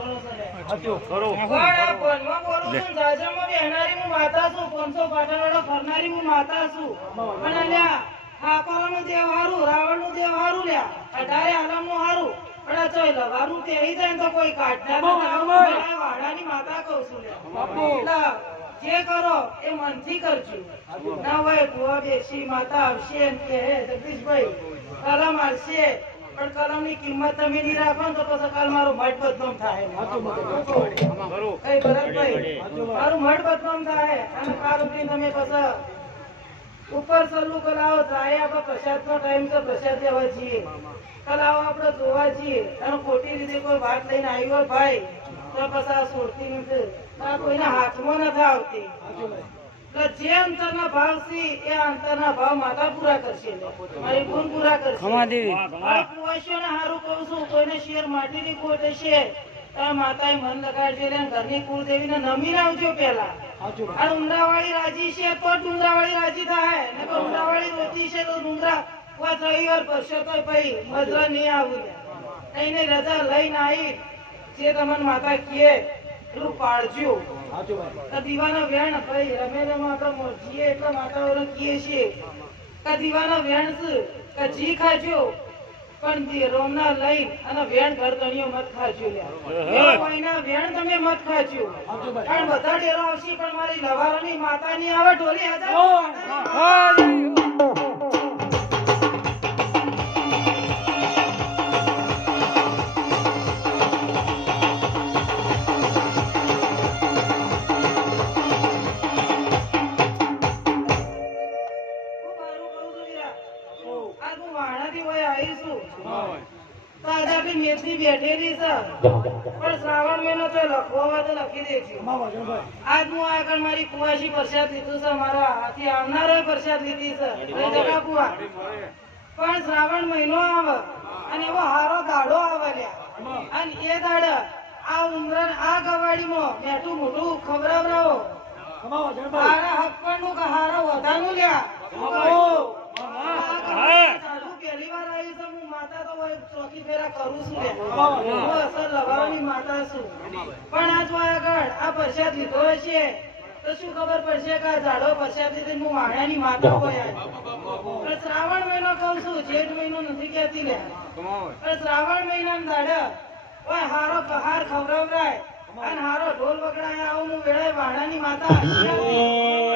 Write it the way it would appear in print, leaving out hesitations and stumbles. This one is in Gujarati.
કરો પણ આ ફોનમાં બોલું છું જાજામાં બેહનારી હું માતા છું 500 પાટણવાળો ફરનારી હું માતા છું પણ અલ્યા ઠાકોરનું દેવ હારું રાવણનું દેવ હારું લ્યા 18 આલમનું હારું પણ આ ચોય લવારું તેહી જાય તો કોઈ કાઢના વાડાની માતા કહું છું લ્યા જે કરો એ મનથી કરજો ના હોય ભુવા બેસી માતા આવશે એમ કે હે જગદીશભાઈ કલમ આવશે પણ કલમની કિંમત તમે નહીં રાખો ને તો પછી કાલ મારો મઠ બદનામ થાય કઈ ભરતભાઈ મારું મઠ બદનામ થાય અને કાલ ઉઠીને તમે પછી ઉપર સલ્લું કલાવો જાય આપણે પ્રસાદનો ટાઈમ છે પ્રસાદ લેવા છીએ કલાવો આપણે જોવા છીએ અને ખોટી રીતે કોઈ વાત લઈને આવ્યો હોય ભાઈ તો પછી આ છોડતી નથી કોઈના હાથમાં નથી આવતી જે અંતરના ભાવ છે એ અંતરના ભાવ માતા પૂરા કરશે મારી ગુણ પૂરા કરશે કુવાસીઓને હારું કહું છું કોઈને શેર માટીની ખોટ હશે માતાએ મન લગાડશે ઘરની કુળદેવીને નમીને આવજો પેલા અને ઉમરાવાળી રાજી છે તો ડુંગરાવાળી રાજી થાય ને તો ઉમરાવાળી રોતી છે તો ડુંગરા રવિવાર ભરશે તો ભાઈ મજરા નહીં આવું એને રજા લઈને આવી જે તમને માતા કહે એટલું પાડજો દીવાનો વેણ ભાઈ રમે આપણે જીએ એટલે વાતાવરણ કીએ છીએ દીવાનો વેણ છે જી ખાજો પણ રોમના લઈ અને વેણ ઘરધણીઓ મત ખાજો કોઈના વેણ તમે મત ખાજો કારણ બધા ડેરો આવશે પણ મારી લવારાની માતાની આવે ઢોલી હતા બેઠેલી છે પણ શ્રાવણ મહિનો તો લખવા તો લખી દેજો આજ હું આગળ મારી કુવાસી પ્રસાદ લીધું છે મારા હાથી આવનારો પ્રસાદ લીધી છે પણ શ્રાવણ મહિનો આવે અને એવો હારો દાડો આવે અને એ દાડે આ ઉમરણ આ ગવાડીમાં મેઠું મોટું ખવડાવરાવો હારા હકપણનું કે હારા વધાનું લ્યા પહેલી વાર આવી છે હું માતા તો ચોથી ફેરા કરું છું હું અસર લગાવવાની માતા છું પણ આ જો આગળ આ પ્રસાદ લીધો હશે તો શું ખબર પડશે કે આ ઝાડો પ્રસાદ લીધે હું વાણ્યાની માતા હોય શ્રાવણ મહિનો કહું છું જેઠ મહિનો નથી કહેતી ને પણ શ્રાવણ મહિનાના દાડા ઓય હારો કહાર ખવડાવરાય અને હારો ઢોલ વગડાય આવું હું વેળાય વાણાની માતા